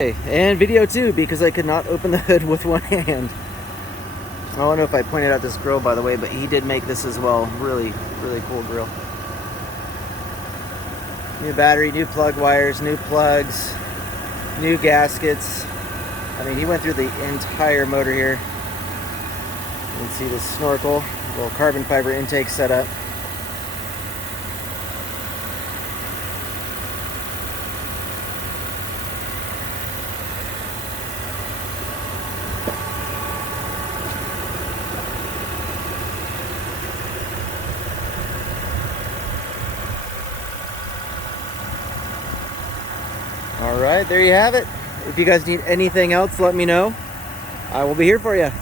And video too, because I could not open the hood with one hand. I don't know if I pointed out this grill, by the way, but he did make this as well. Really, really cool grill. New battery, new plug wires, new plugs, new gaskets. I mean, he went through the entire motor here. You can see the snorkel, little carbon fiber intake setup. All right, there you have it. If you guys need anything else, let me know. I will be here for you.